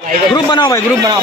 Group बनाओ भाई, group बनाओ।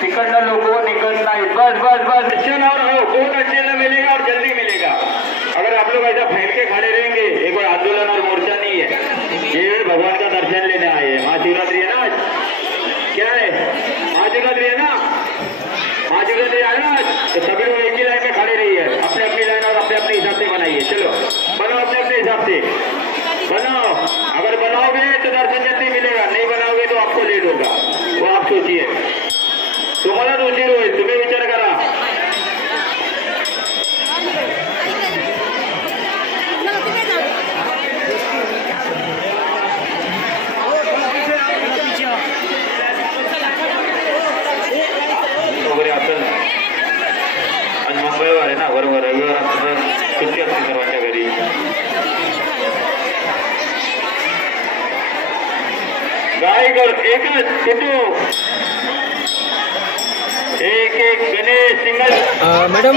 तिकडनं लोगों निकल नहीं, बस बस बस अच्छे ना रहो, बहुत अच्छे ना मिलेगा और जल्दी मिलेगा। अगर आप लोग ऐसा फैल के खड़े रहेंगे, एक बार आंदोलन और मोर्चा नहीं है, ये भगवान का दर्शन लेने आए हैं। महाशिवरात्रि है ना आज, क्या है महाशिवरात्रि है ना, महाशिवरात्रि है ना, तो सभी लोग एक ही लाइन में खड़े रहिए, अपने अपनी लाइन और अपने अपने हिसाब से बनाइए। चलो बनाओ अपने अपने हिसाब से बनाओ, अगर बनाओगे तो दर्शन जल्दी मिलेगा, नहीं बनाओगे तो आपको लेट होगा, वो आप सोचिए। तुम्हाला उशीर होईल, तुम्ही विचार करा। वगैरे असं आज मंगळवार आहे ना, बरोबर रविवार असं सुट्टी असते सर्वांच्या घरी। गाय कर एकच कुटुंब एक एक गणेश सिंगल। मैडम,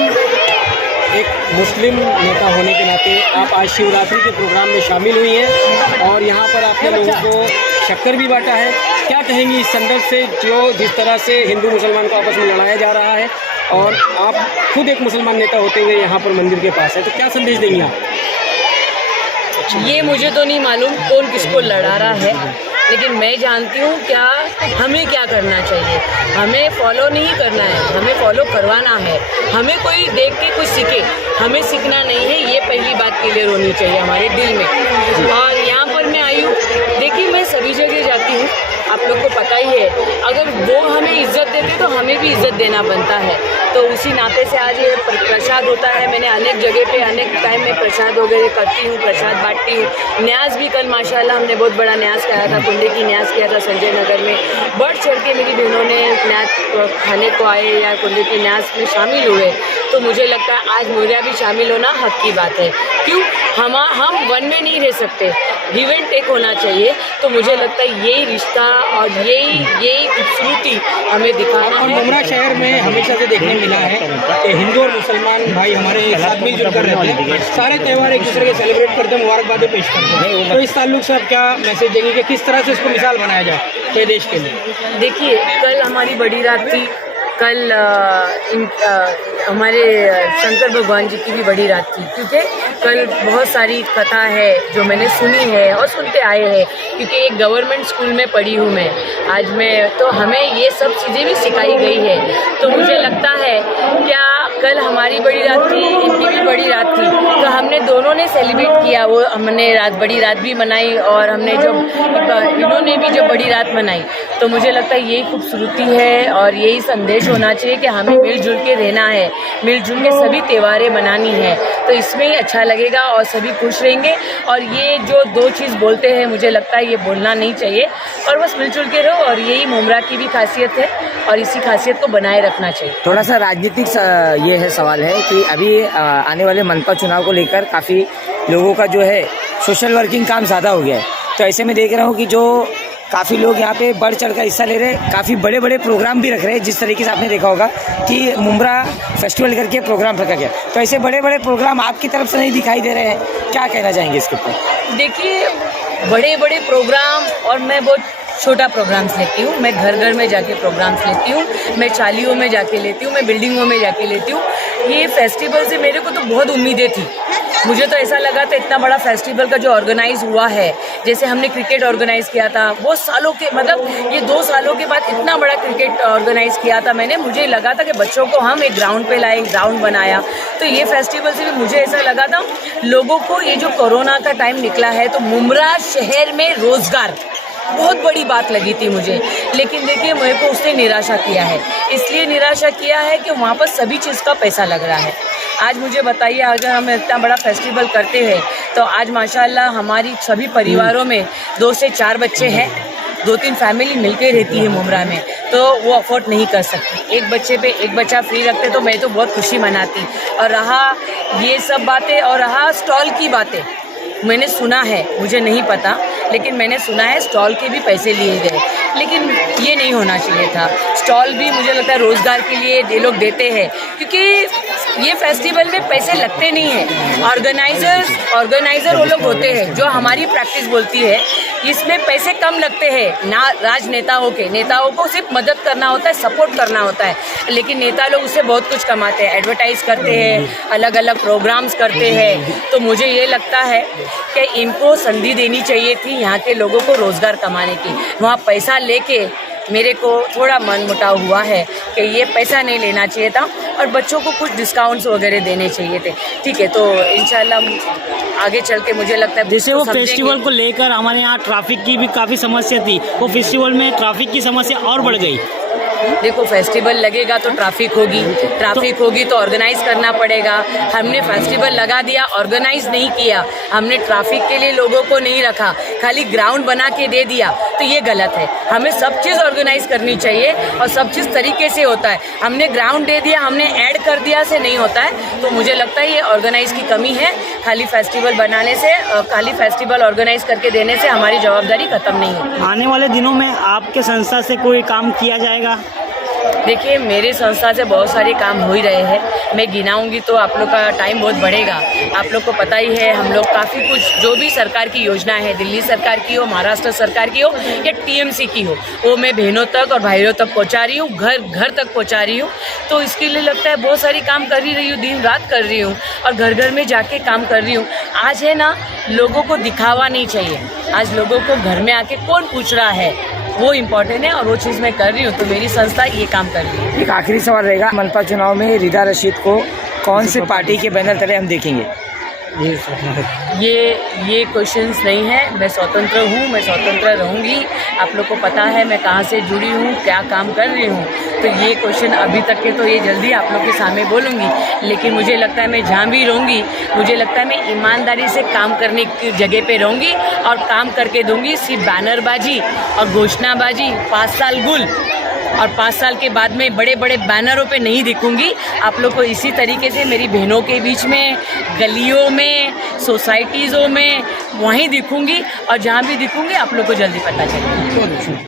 एक मुस्लिम नेता होने के नाते आप आज शिवरात्रि के प्रोग्राम में शामिल हुई हैं और यहाँ पर आपने लोगों को शक्कर भी बांटा है। क्या कहेंगी इस संदर्भ से, जो जिस तरह से हिंदू मुसलमान को आपस में लड़ाया जा रहा है और आप खुद एक मुसलमान नेता होते हुए यहाँ पर मंदिर के पास है, तो क्या संदेश देंगी आप? ये मुझे तो नहीं मालूम कौन किसको लड़ा रहा है, लेकिन मैं जानती हूँ क्या हमें क्या करना चाहिए। हमें फॉलो नहीं करना है, हमें फॉलो करवाना है। हमें कोई देख के कुछ सीखे, हमें सीखना नहीं है, ये पहली बात क्लियर होनी चाहिए हमारे दिल में। और यहाँ पर मैं आई हूँ, देखिए मैं सभी जगह जाती हूँ, आप लोग को पता ही है, अगर वो हमें इज्जत देते तो हमें भी इज्जत देना बनता है। तो उसी नाते से आज ये प्रसाद होता है, मैंने अनेक जगह पे अनेक टाइम में प्रसाद वगैरह करती हूँ, प्रसाद बांटती हूँ। न्यास भी कल माशाल्लाह हमने बहुत बड़ा न्यास कराया था, कुंडे की न्यास किया था संजय नगर में। बढ़ चढ़ के मेरी बहनों ने न्यास खाने को आए या कुंडे की न्यास में शामिल हुए, तो मुझे लगता है आज मेरा भी शामिल होना हक की बात है। क्यों हम वन में नहीं रह सकते, गिव एंड टेक होना चाहिए। तो मुझे लगता है यही रिश्ता और यही खूबसूरती हमें दिखाना है। मुमरा शहर में हमेशा से देखने मिला है कि हिंदू और मुसलमान भाई हमारे एक साथ मिलजुल कर रहते हैं, सारे त्यौहार एक दूसरे के सेलिब्रेट करते हैं, मुबारकबादें पेश करते हैं। तो इस ताल्लुक से आप क्या मैसेज देंगे कि किस तरह से इसको मिसाल बनाया जाए पूरे देश के लिए? देखिए कल हमारी बड़ी रात थी, कल हमारे शंकर भगवान जी की भी बड़ी रात थी, क्योंकि कल बहुत सारी कथा है जो मैंने सुनी है और सुनते आए हैं, क्योंकि एक गवर्नमेंट स्कूल में पढ़ी हूँ मैं आज मैं, तो हमें ये सब चीज़ें भी सिखाई गई है। तो मुझे लगता है क्या कल हमारी बड़ी रात थी, इनकी भी बड़ी रात थी, तो हमने दोनों ने सेलिब्रेट किया। वो हमने बड़ी रात भी मनाई और हमने इन्होंने भी जो बड़ी रात मनाई। तो मुझे लगता है यही खूबसूरती है और यही संदेश होना चाहिए कि हमें मिलजुल के रहना है, मिलजुल के सभी त्योहारें मनानी है, तो इसमें ही अच्छा लगेगा और सभी खुश रहेंगे। और ये जो दो चीज़ बोलते हैं, मुझे लगता है ये बोलना नहीं चाहिए और बस मिलजुल के रहो, और यही मुमरा की भी खासियत है और इसी खासियत को बनाए रखना चाहिए। थोड़ा सा राजनीतिक ये है सवाल है कि अभी आने वाले मनपा चुनाव को लेकर काफ़ी लोगों का जो है सोशल वर्किंग काम ज़्यादा हो गया है, तो ऐसे में देख रहा हूँ कि जो काफ़ी लोग यहाँ पे बढ़ चढ़ कर हिस्सा ले रहे हैं, काफ़ी बड़े बड़े प्रोग्राम भी रख रहे हैं। जिस तरीके से आपने देखा होगा कि मुमरा फेस्टिवल करके प्रोग्राम रखा गया, तो ऐसे बड़े बड़े प्रोग्राम आपकी तरफ से नहीं दिखाई दे रहे हैं, क्या कहना चाहेंगे इसके ऊपर? देखिए बड़े बड़े प्रोग्राम, और मैं बहुत छोटा प्रोग्राम्स लेती हूँ, मैं घर घर में जाके प्रोग्राम्स लेती हूँ, मैं चालियों में जाके लेती हूँ, मैं बिल्डिंगों में जाके लेती हूँ। ये फेस्टिवल से मेरे को तो बहुत उम्मीदें थी मुझे तो ऐसा लगा था इतना बड़ा फेस्टिवल का जो ऑर्गेनाइज हुआ है, जैसे हमने क्रिकेट ऑर्गेनाइज किया था वो सालों के मतलब ये 2 सालों के बाद इतना बड़ा क्रिकेट ऑर्गेनाइज किया था मैंने, मुझे लगा था कि बच्चों को हम एक ग्राउंड पे लाए, ग्राउंड बनाया। तो ये फेस्टिवल से भी मुझे ऐसा लगा था लोगों को ये जो कोरोना का टाइम निकला है तो मुमरा शहर में रोजगार बहुत बड़ी बात लगी थी मुझे, लेकिन देखिए मेरे को उसने निराशा किया है। इसलिए निराशा किया है कि वहाँ पर सभी चीज़ का पैसा लग रहा है। आज मुझे बताइए, अगर हम इतना बड़ा फेस्टिवल करते हैं तो आज माशाल्लाह हमारी सभी परिवारों में 2 से 4 बच्चे हैं, 2-3 फैमिली मिलकर रहती है मुमरा में, तो वो अफोर्ड नहीं कर सकती। एक बच्चे पे एक बच्चा फ्री रखते तो मैं तो बहुत खुशी मनाती। और रहा ये सब बातें और रहा स्टॉल की बातें, मैंने सुना है, मुझे नहीं पता, लेकिन मैंने सुना है स्टॉल के भी पैसे लिए गए, लेकिन ये नहीं होना चाहिए था। स्टॉल भी मुझे लगता है रोज़गार के लिए ये लोग देते हैं, क्योंकि ये फेस्टिवल में पैसे लगते नहीं हैं। ऑर्गेनाइज़र वो लोग होते हैं जो हमारी प्रैक्टिस बोलती है, इसमें पैसे कम लगते हैं ना। नेताओं को सिर्फ मदद करना होता है, सपोर्ट करना होता है, लेकिन नेता लोग उससे बहुत कुछ कमाते हैं, एडवर्टाइज़ करते हैं, अलग अलग प्रोग्राम्स करते हैं। तो मुझे ये लगता है कि इनको संधि देनी चाहिए थी यहाँ के लोगों को रोज़गार कमाने की। वहाँ पैसा लेके मेरे को थोड़ा मन मुटाव हुआ है कि ये पैसा नहीं लेना चाहिए था और बच्चों को कुछ डिस्काउंट्स वगैरह देने चाहिए थे। ठीक है, तो इंशाल्लाह आगे चल के मुझे लगता है जैसे वो फेस्टिवल को लेकर हमारे यहाँ ट्रैफिक की भी काफ़ी समस्या थी, वो फेस्टिवल में ट्रैफिक की समस्या और बढ़ गई। देखो फेस्टिवल लगेगा तो ट्रैफिक होगी तो ऑर्गेनाइज करना पड़ेगा। हमने फेस्टिवल लगा दिया, ऑर्गेनाइज नहीं किया, हमने ट्रैफिक के लिए लोगों को नहीं रखा, खाली ग्राउंड बना के दे दिया, तो ये गलत है। हमें सब चीज़ ऑर्गेनाइज करनी चाहिए और सब चीज़ तरीके से होता है। हमने ग्राउंड दे दिया, हमने ऐड कर दिया से नहीं होता है। तो मुझे लगता है ये ऑर्गेनाइज की कमी है। खाली फेस्टिवल बनाने से, खाली फेस्टिवल ऑर्गेनाइज करके देने से हमारी जवाबदारी खत्म नहीं होती। आने वाले दिनों में आपके संस्था से कोई काम किया जाएगा? देखिए मेरे संस्था से बहुत सारे काम हो ही रहे हैं, मैं गिनाऊंगी तो आप लोग का टाइम बहुत बढ़ेगा। आप लोग को पता ही है, हम लोग काफ़ी कुछ जो भी सरकार की योजना है, दिल्ली सरकार की हो, महाराष्ट्र सरकार की हो या टीएमसी की हो, वो मैं बहनों तक और भाइयों तक पहुंचा रही हूँ, घर घर तक पहुंचा रही हूँ। तो इसके लिए लगता है बहुत सारी काम कर ही रही हूँ, दिन रात कर रही हूँ और घर घर में जाके काम कर रही हूँ। आज है ना, लोगों को दिखावा नहीं चाहिए, आज लोगों को घर में आके कौन पूछ रहा है वो इम्पोर्टेंट है और वो चीज़ मैं कर रही हूँ। तो मेरी संस्था ये काम कर रही है। एक आखिरी सवाल रहेगा, मनपा चुनाव में रिदा रशीद को कौन से पार्टी के बैनर तले हम देखेंगे? ये क्वेश्चंस नहीं है। मैं स्वतंत्र हूँ, मैं स्वतंत्र रहूँगी। आप लोग को पता है मैं कहाँ से जुड़ी हूँ, क्या काम कर रही हूँ। तो ये क्वेश्चन अभी तक के तो ये जल्दी आप लोग के सामने बोलूँगी, लेकिन मुझे लगता है मैं जहाँ भी रहूँगी, मुझे लगता है मैं ईमानदारी से काम करने की जगह पे रहूँगी और काम करके दूँगी। सिर्फ बैनरबाजी और घोषणाबाजी, 5 साल गुल और 5 साल के बाद में बड़े बड़े बैनरों पे नहीं दिखूंगी। आप लोग को इसी तरीके से मेरी बहनों के बीच में, गलियों में, सोसाइटीज़ों में वहीं दिखूंगी और जहाँ भी दिखूंगी आप लोग को जल्दी पता चलेगा।